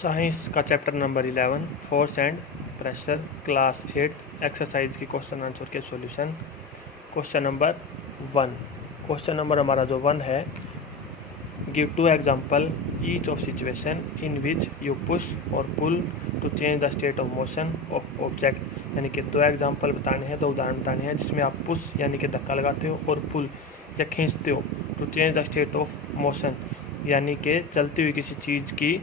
Science का chapter number 11 force and pressure class 8 exercise की question answer के solution. Question number 1। Question number हमारा जो 1 है, give 2 example each of situation in which you push और pull to change the state of motion of object. यानी कि 2 example बताने हैं, 2 उदाहरण बताने हैं जिसमें आप पुश यानी कि धक्का लगाते हो और पुल या खींचते हो to change the state of motion, यानी कि चलती हुई किसी चीज़ की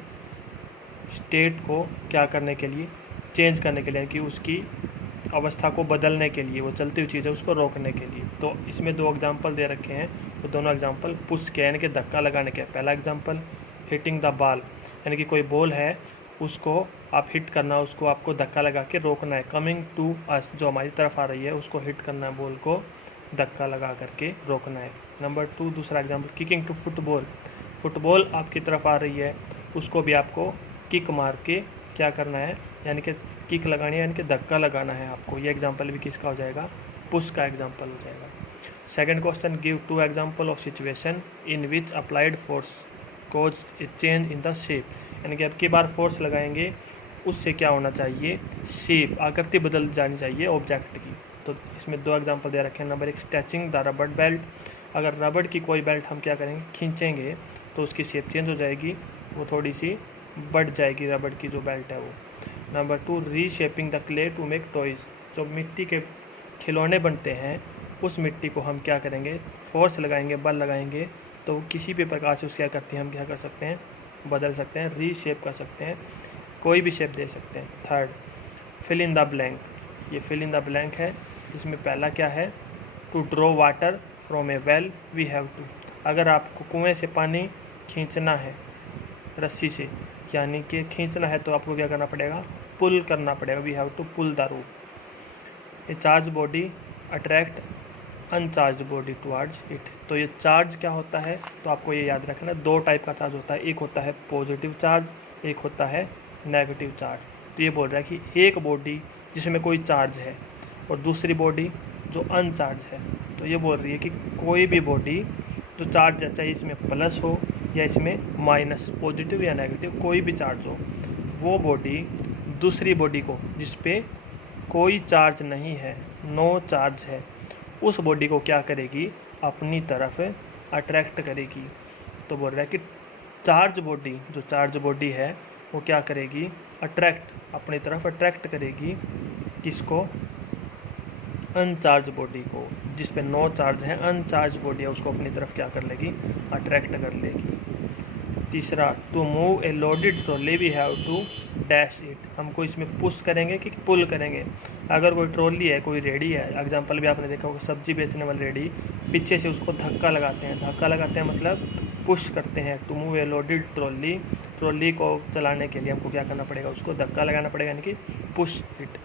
स्टेट को क्या करने के लिए, चेंज करने के लिए, कि उसकी अवस्था को बदलने के लिए, वो चलती हुई चीज़ है उसको रोकने के लिए। तो इसमें 2 एग्जांपल दे रखे हैं, तो दोनों एग्जांपल पुश के यानी कि धक्का लगाने के। पहला एग्जांपल हिटिंग द बॉल, यानी कि कोई बॉल है उसको आप हिट करना, उसको आपको धक्का लगा के रोकना है। कमिंग टू अस, जो हमारी तरफ आ रही है उसको हिट करना है, बॉल को धक्का लगा करके रोकना है। नंबर 2 दूसरा example kicking to football, football आपकी तरफ आ रही है उसको भी आपको किक मार के क्या करना है, यानी कि किक लगानी है, यानी कि धक्का लगाना है आपको। ये एग्जांपल भी किसका हो जाएगा, पुश का एग्जांपल हो जाएगा। Second question, give 2 example of situation in which applied force cause A change in the shape, यानी कि अब की बार फोर्स लगाएंगे उससे क्या होना चाहिए, शेप, आकृति बदल जानी चाहिए ऑब्जेक्ट की। तो इसमें 2 एग्जाम्पल दे रखे हैं। नंबर 1 स्ट्रेचिंग द रबड़ बेल्ट, अगर रबड़ की कोई बेल्ट हम क्या करेंगे, खींचेंगे तो उसकी शेप चेंज हो जाएगी, वो थोड़ी सी बढ़ जाएगी रबड़ की जो बेल्ट है वो। Number 2 reshaping the clay to make toys, जो मिट्टी के खिलौने बनते हैं उस मिट्टी को हम क्या करेंगे, फोर्स लगाएंगे, बल लगाएंगे तो किसी भी प्रकार से उसको क्या करती है, हम क्या कर सकते हैं, बदल सकते हैं, रीशेप कर सकते हैं, कोई भी शेप दे सकते हैं। Third fill in the blank, ये फिल इन द ब्लैंक है। इसमें पहला क्या है, to draw water from a well we have to, अगर आपको कुएँ से पानी खींचना है रस्सी से, यानी कि खींचना है तो आपको क्या करना पड़ेगा, पुल करना पड़ेगा, we have to pull the rope. A charge body attract uncharge body towards it, तो ये चार्ज क्या होता है, तो आपको ये याद रखना, 2 टाइप का चार्ज होता है, एक होता है पॉजिटिव चार्ज, एक होता है नेगेटिव चार्ज। तो ये बोल रहा है कि एक बॉडी जिसमें कोई चार्ज है और दूसरी बॉडी जो अनचार्ज है, तो ये बोल रही है कि कोई भी बॉडी जो चार्ज है, चाहे इसमें प्लस हो या इसमें माइनस, पॉजिटिव या नेगेटिव, कोई भी चार्ज हो, वो बॉडी दूसरी बॉडी को जिस पे कोई चार्ज नहीं है, नो चार्ज है, उस बॉडी को क्या करेगी, अपनी तरफ अट्रैक्ट करेगी। तो बोल रहा है कि चार्ज बॉडी, जो चार्ज बॉडी है वो क्या करेगी, अट्रैक्ट, अपनी तरफ अट्रैक्ट करेगी, किसको, अनचार्ज बॉडी को, जिस पे नो चार्ज है, अनचार्ज बॉडी है उसको अपनी तरफ क्या कर लेगी, अट्रैक्ट कर लेगी। तीसरा to move a loaded trolley we have to dash it, हमको इसमें पुश करेंगे कि पुल करेंगे। अगर कोई ट्रॉली है, कोई रेडी है, एग्जांपल भी आपने देखा होगा, सब्जी बेचने वाली रेडी, पीछे से उसको धक्का लगाते हैं, धक्का लगाते हैं मतलब पुश करते हैं। To move a loaded trolley, trolley को चलाने के लिए हमको क्या करना पड़ेगा, उसको धक्का लगाना पड़ेगा, यानी कि पुश इट।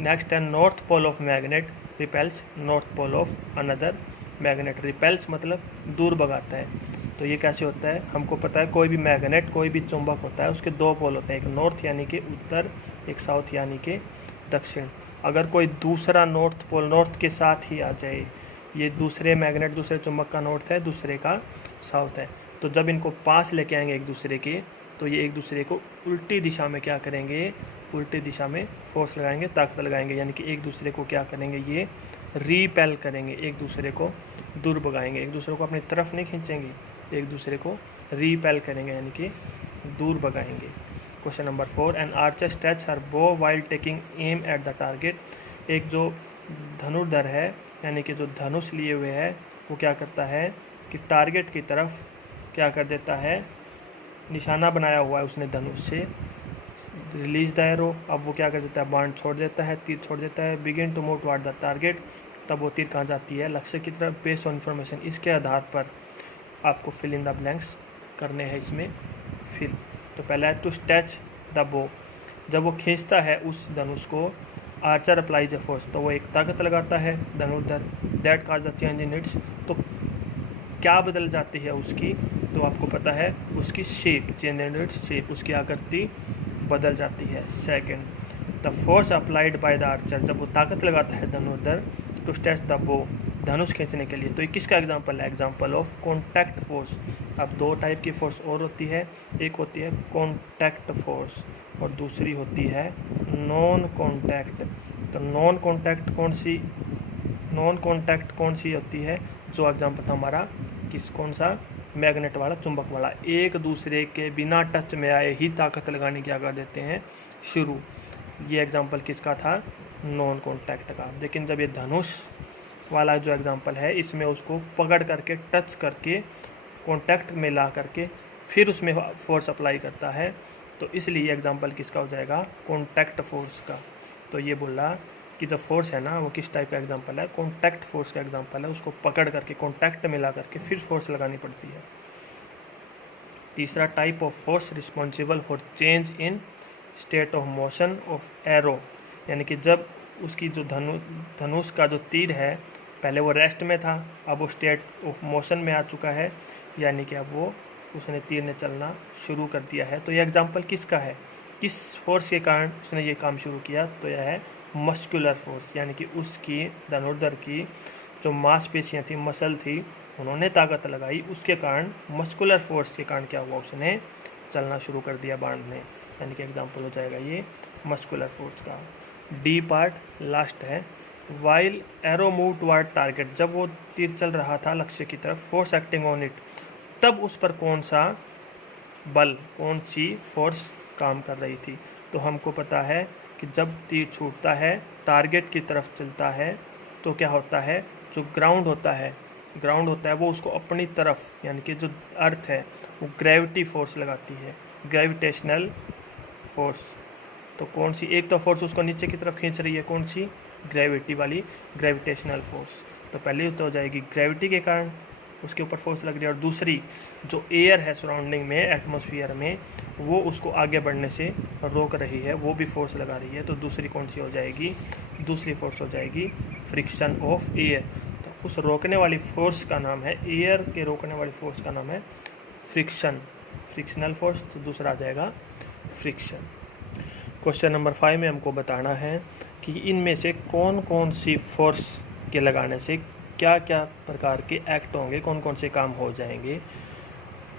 नेक्स्ट है north pole of magnet repels north pole of another magnet, repels मतलब दूर भगाता है। तो ये कैसे होता है, हमको पता है कोई भी मैग्नेट, कोई भी चुंबक होता है उसके 2 पोल होते हैं, एक नॉर्थ यानी कि उत्तर, एक साउथ यानी कि दक्षिण। अगर कोई दूसरा नॉर्थ पोल नॉर्थ के साथ ही आ जाए, ये दूसरे मैग्नेट, दूसरे चुंबक का नॉर्थ है, दूसरे का साउथ है, तो जब इनको पास लेके आएंगे एक दूसरे के, तो ये एक दूसरे को उल्टी दिशा में क्या करेंगे, उल्टी दिशा में फोर्स लगाएंगे, ताकत लगाएंगे, यानी कि एक दूसरे को क्या करेंगे, ये रीपेल करेंगे, एक दूसरे को दूर भगाएंगे, एक दूसरे को अपनी तरफ नहीं खींचेंगे, एक दूसरे को रीपेल करेंगे, यानी कि दूर भगाएंगे। Question number 4 an archer stretch her bow while taking aim at the target, एक जो धनुर्धर है यानी कि जो धनुष लिए हुए है वो क्या करता है कि टारगेट की तरफ क्या कर देता है, निशाना बनाया हुआ है उसने धनुष से, रिलीज द एरो, अब वो क्या कर देता है, बाण छोड़ देता है, तीर छोड़ देता है। Begin to move toward the target, तब वो तीर कहाँ जाती है, लक्ष्य की तरफ। बेस्ड ऑन इन्फॉर्मेशन, इसके आधार पर आपको फिल इन द ब्लैंक्स करने हैं इसमें फिल। तो पहला है टू स्ट्रेच द बो, जब वो खींचता है उस धनुष को, आर्चर अप्लाइज ए फोर्स, तो वो एक ताकत लगाता है धनुर्धर, that cause the change in its, तो क्या बदल जाती है उसकी, तो आपको पता है उसकी shape, change in its shape, उसकी आकृति बदल जाती है। Second the force applied by the Archer, जब वो ताकत लगाता है धनुर्धर, टू स्ट्रेच द बो, धनुष खींचने के लिए। तो ये किसका एग्जांपल है? Example of contact force. अब दो टाइप की फोर्स और होती है, एक होती है कॉन्टैक्ट फोर्स और दूसरी होती है नॉन कॉन्टैक्ट। तो नॉन कॉन्टैक्ट कौन सी होती है? जो एग्जांपल था हमारा कौन सा? मैग्नेट वाला, चुंबक वाला। एक दूसरे के बिना टच में आए ही ताकत लगाने क्या कर देते हैं? शुरू। ये एग्जांपल किसका था? नॉन कॉन्टैक्ट का। लेकिन जब ये धनुष वाला जो एग्जांपल है, इसमें उसको पकड़ करके, टच करके, कॉन्टैक्ट में ला करके फिर उसमें फोर्स अप्लाई करता है, तो इसलिए एग्जांपल किसका हो जाएगा? कॉन्टैक्ट फोर्स का। तो ये बोला कि जो फोर्स है ना, वो किस टाइप का एग्जांपल है? कॉन्टैक्ट फोर्स का एग्जांपल है। उसको पकड़ करके, कॉन्टैक्ट में ला करके फिर फोर्स लगानी पड़ती है। तीसरा type of force responsible for change in state of motion of arrow, यानी कि जब उसकी जो धनुष का जो तीर है, पहले वो रेस्ट में था, अब वो स्टेट ऑफ मोशन में आ चुका है, यानी कि अब वो उसने तीर ने चलना शुरू कर दिया है। तो ये एग्जांपल किसका है? किस फोर्स के कारण उसने ये काम शुरू किया? तो यह है मस्कुलर फोर्स, यानी कि उसकी धनुर्धर की जो मांसपेशियाँ थी, मसल थी, उन्होंने ताकत लगाई, उसके कारण मस्कुलर फोर्स के कारण क्या हुआ? उसने चलना शुरू कर दिया बांधने, यानी कि एग्जांपल हो जाएगा ये मस्कुलर फोर्स का। डी पार्ट लास्ट है। While arrow move toward target, जब वो तीर चल रहा था लक्ष्य की तरफ, फोर्स एक्टिंग ऑन इट, तब उस पर कौन सा बल, कौन सी फोर्स काम कर रही थी? तो हमको पता है कि जब तीर छूटता है, टारगेट की तरफ चलता है, तो क्या होता है? जो ग्राउंड होता है वो उसको अपनी तरफ, यानी कि जो अर्थ है, वो ग्रेविटी फोर्स लगाती है, ग्रेविटेशनल फोर्स। तो कौन सी? एक तो फोर्स उसको नीचे की तरफ खींच रही है, कौन सी? ग्रेविटी वाली, ग्रेविटेशनल फोर्स। तो पहली तो हो जाएगी ग्रेविटी के कारण उसके ऊपर फोर्स लग रही है, और दूसरी जो एयर है सराउंडिंग में, एटमॉस्फेयर में, वो उसको आगे बढ़ने से रोक रही है, वो भी फोर्स लगा रही है। तो दूसरी कौन सी हो जाएगी? दूसरी फोर्स हो जाएगी फ्रिक्शन ऑफ एयर। तो उस रोकने वाली फोर्स का नाम है, एयर के रोकने वाली फोर्स का नाम है फ्रिक्शन, फ्रिक्शनल फोर्स। तो दूसरा आ जाएगा फ्रिक्शन। क्वेश्चन नंबर 5 में हमको बताना है कि इनमें से कौन कौन सी फोर्स के लगाने से क्या क्या प्रकार के एक्ट होंगे, कौन कौन से काम हो जाएंगे।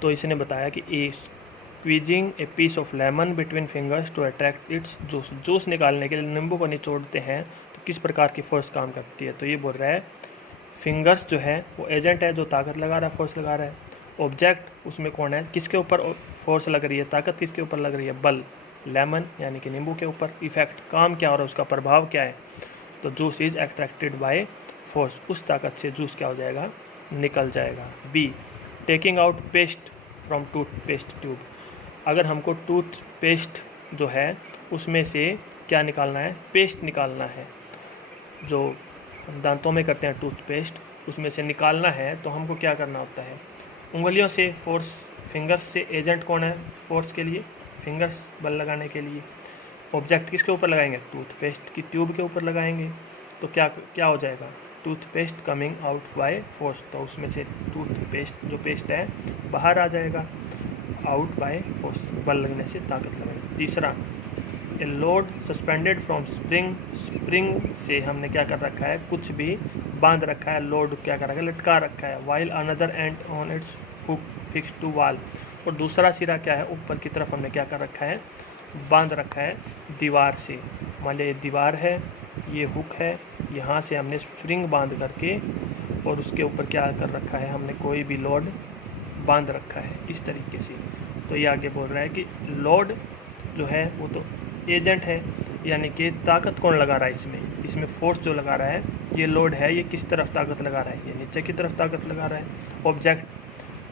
तो इसने बताया कि squeezing a piece of lemon between fingers to attract its juice, juice निकालने के लिए नींबू को निचोड़ते हैं तो किस प्रकार की फोर्स काम करती है? तो ये बोल रहा है फिंगर्स जो है वो एजेंट है जो ताकत लगा रहा है, फोर्स लगा रहा है। ऑब्जेक्ट उसमें कौन है, किसके ऊपर फोर्स लग रही है, ताकत किसके ऊपर लग रही है? बल, लेमन यानी कि नींबू के ऊपर। इफेक्ट, काम क्या हो रहा है, उसका प्रभाव क्या है? तो juice is attracted by force, उस ताकत से जूस क्या हो जाएगा? निकल जाएगा। B, taking out paste from toothpaste tube, अगर हमको टूथपेस्ट जो है उसमें से क्या निकालना है? पेस्ट निकालना है, जो दांतों में करते हैं टूथपेस्ट, उसमें से निकालना है, तो हमको क्या करना होता है? उंगलियों से फोर्स, फिंगर्स से एजेंट कौन है फोर्स के लिए? फिंगर्स बल लगाने के लिए। ऑब्जेक्ट किसके ऊपर लगाएंगे? टूथपेस्ट की ट्यूब के ऊपर लगाएंगे। तो क्या हो जाएगा? Toothpaste coming out by force, तो उसमें से टूथपेस्ट जो पेस्ट है बाहर आ जाएगा, आउट बाय फोर्स, बल लगने से, ताकत लगने। तीसरा, a load suspended from spring, spring से हमने क्या कर रखा है? कुछ भी बांध रखा है, लोड क्या कर रखा है? लटका रखा है। While another end on its hook fix to wall, और दूसरा सिरा क्या है? ऊपर की तरफ हमने क्या कर रखा है? बांध रखा है दीवार से। मान लीजिए दीवार है, ये हुक है, यहाँ से हमने स्प्रिंग बांध करके और उसके ऊपर क्या कर रखा है? हमने कोई भी लोड बांध रखा है इस तरीके से। तो ये आगे बोल रहा है कि लोड जो है वो तो एजेंट है, यानी कि ताकत कौन लगा रहा है इसमें फोर्स जो लगा रहा है, ये लोड है, ये किस तरफ ताकत लगा रहा है? ये नीचे की तरफ ताकत लगा रहा है। ऑब्जेक्ट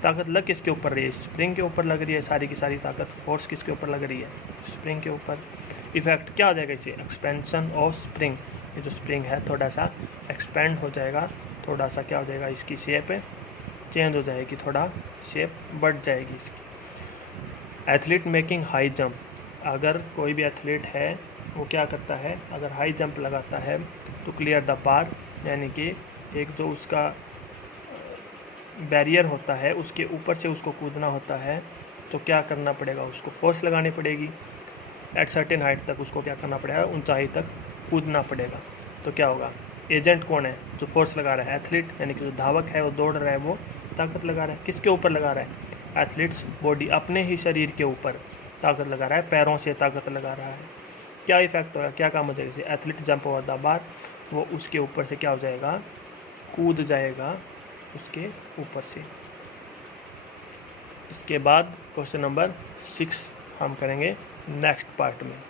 ताकत लग किसके ऊपर रही है? स्प्रिंग के ऊपर लग रही है, सारी की सारी ताकत, फोर्स किसके ऊपर लग रही है? स्प्रिंग के ऊपर। इफेक्ट क्या हो जाएगा इसे? एक्सपेंशन ऑफ स्प्रिंग, ये जो स्प्रिंग है थोड़ा सा एक्सपेंड हो जाएगा, थोड़ा सा क्या हो जाएगा? इसकी शेप चेंज हो जाएगी, थोड़ा शेप बढ़ जाएगी इसकी। एथलीट मेकिंग हाई जंप, अगर कोई भी एथलीट है वो क्या करता है? अगर हाई जंप लगाता है तो क्लियर द पार, यानी कि एक जो उसका बैरियर होता है उसके ऊपर से उसको कूदना होता है, तो क्या करना पड़ेगा? उसको फोर्स लगानी पड़ेगी। एट सर्टेन हाइट तक उसको क्या करना पड़ेगा? ऊंचाई तक कूदना पड़ेगा। तो क्या होगा? एजेंट कौन है, जो फोर्स लगा रहा है, एथलीट, यानी कि जो धावक है वो दौड़ रहा है, वो ताकत लगा रहा है। किसके ऊपर लगा रहा है, एथलीट्स बॉडी, अपने ही शरीर के ऊपर ताकत लगा रहा है, पैरों से ताकत लगा रहा है। क्या इफेक्ट होगा, क्या काम हो जाएगा, जैसे athlete jump over the bar, वो उसके ऊपर से क्या हो जाएगा, कूद जाएगा उसके ऊपर से। इसके बाद क्वेश्चन नंबर 6 हम करेंगे नेक्स्ट पार्ट में।